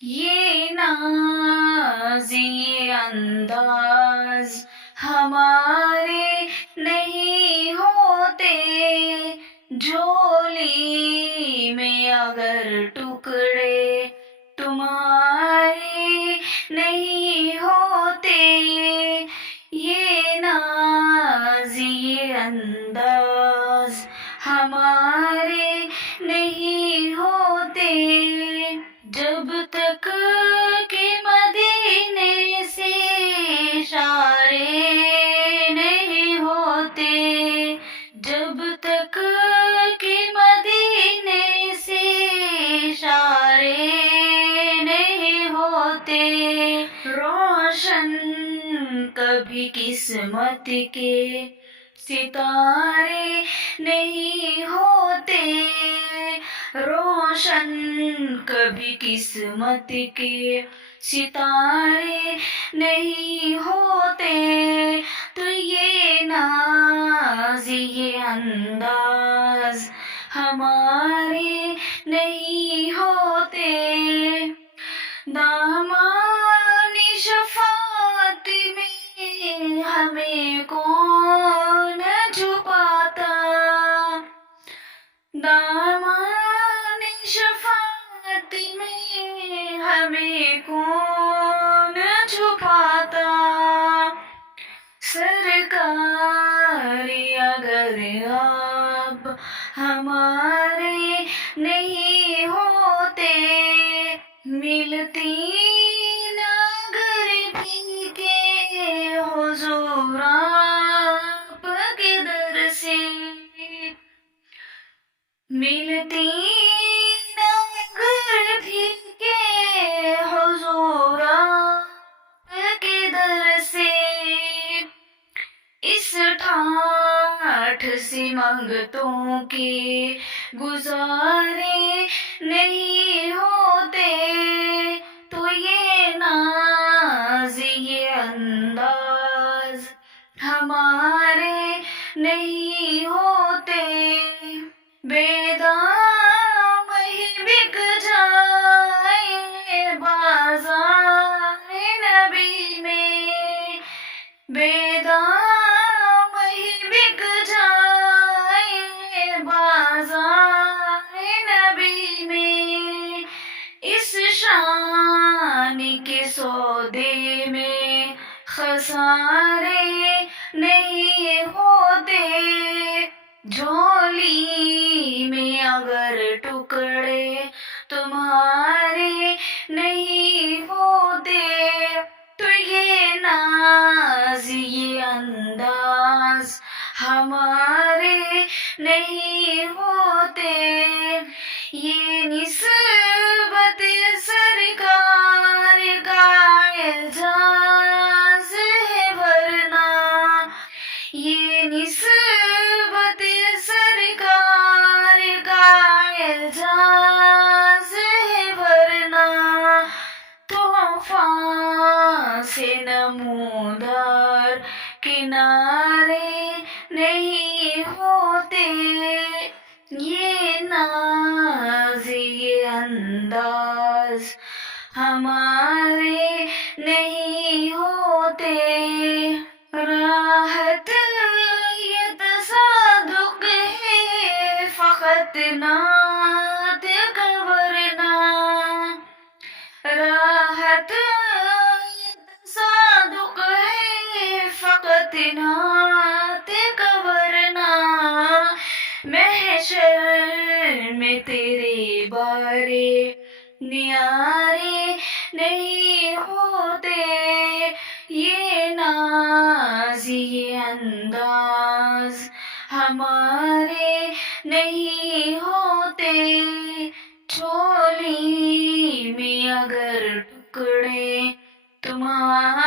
یہ ناز یہ انداز ہمارے نہیں ہوتے، جھولی میں اگر ٹکڑے تمہارے نہیں ہوتے، یہ ناز یہ انداز ہمارے نہیں ہوتے، جب تک کہ مدینے سے اشارے نہیں ہوتے، جب تک کہ مدینے سے اشارے نہیں ہوتے، روشن کبھی قسمت کے ستارے نہیں ہوتے، روشن کبھی قسمت کے ستارے نہیں ہوتے، تو یہ ناز یہ انداز ہمارے نہیں ہوتے، دامان شفاعت میں ہمیں کون چھپاتا، دامان شفاعت میں ہمیں کون چھپاتا، سرکار اگر آپ ہمارے نہیں ہوتے، ملتی نہ اگر بھی کہ حضور آپ کے در سے، ملتی نہ اگر بھی کہ حضور آپ کے در سے، اس ٹھاٹھ سے منگتوں کے گزارے نہیں ہوتے، تو یہ ناز یہ انداز ہمارے نہیں ہوتے، بے دام ہی بک جائے بازار نبی میں، بے دام ہی بک جائے بازار نبی میں، اس شان کے سودے میں خسارے نہیں ہوتے، جھولی میں اگر ٹکڑے تمہارے نہیں ہوتے، تو یہ ناز یہ انداز ہمارے نہیں ہوتے، یہ نسبت سرکار کا اعزاز ہے ورنہ، یہ نسبت سرکار کا اعزاز ہے ورنہ، طوفان سے نمودار کنارے نہیں ہوتے، یہ ناز یہ انداز ہمارے نہیں ہوتے، راحت یہ تصادق ہے فقط نعت کا ورنہ، راحت یہ تصادق ہے فقط نعت کا ورنہ، محشر میں تیرے بارے نیارے نہیں ہوتے، یہ ناز یہ انداز ہمارے نہیں ہوتے، جھولی میں اگر ٹکڑے تمہارے